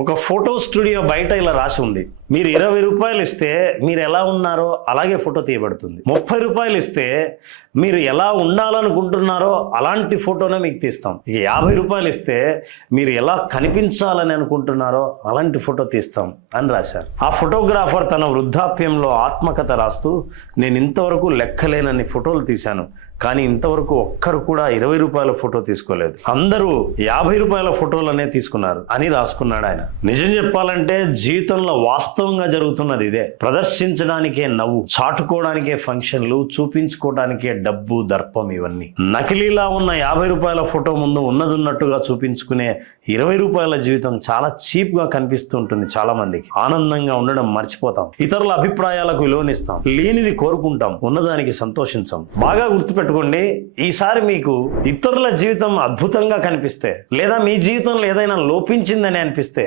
ఒక photo studio బయట ఇలా రాసి ఉంది. మీరు 20 రూపాయలు ఇస్తే మీరు ఎలా ఉన్నారో అలాగే ఫోటో తీయబడుతుంది. 30 రూపాయలు ఇస్తే మీరు ఎలా ఉండాలనుకుంటున్నారో అలాంటి ఫోటోనే మీకు తీస్తాం. ఇక 50 రూపాయలు ఇస్తే మీరు ఎలా కనిపించాలని అనుకుంటున్నారో అలాంటి ఫోటో తీస్తాం అని రాశారు. ఆ ఫోటోగ్రాఫర్ తన వృద్ధాప్యంలో ఆత్మకథ రాస్తూ, నేను ఇంతవరకు లెక్కలేనన్ని ఫోటోలు తీశాను, కానీ ఇంతవరకు ఒక్కరు కూడా 20 రూపాయల ఫోటో తీసుకోలేదు, అందరూ 50 రూపాయల ఫోటోలనే తీసుకున్నారు అని రాసుకున్నాడు ఆయన. నిజం చెప్పాలంటే జీవితంలో వాస్తవంగా జరుగుతున్నది ఇదే. ప్రదర్శించడానికే నవ్వు, చాటుకోవడానికే ఫంక్షన్లు, చూపించుకోవడానికే డబ్బు, దర్పం, ఇవన్నీ. నకిలీలా ఉన్న 50 రూపాయల ఫోటో ముందు ఉన్నదున్నట్టుగా చూపించుకునే 20 రూపాయల జీవితం చాలా చీప్ గా కనిపిస్తూ ఉంటుంది చాలా మందికి. ఆనందంగా ఉండడం మర్చిపోతాం, ఇతరుల అభిప్రాయాలకు విలువనిస్తాం, లేనిది కోరుకుంటాం, ఉన్నదానికి సంతోషించాం. బాగా గుర్తుపెట్టుకోండి, ఈసారి మీకు ఇతరుల జీవితం అద్భుతంగా కనిపిస్తే, లేదా మీ జీవితంలో ఏదైనా లోపించిందని అనిపిస్తే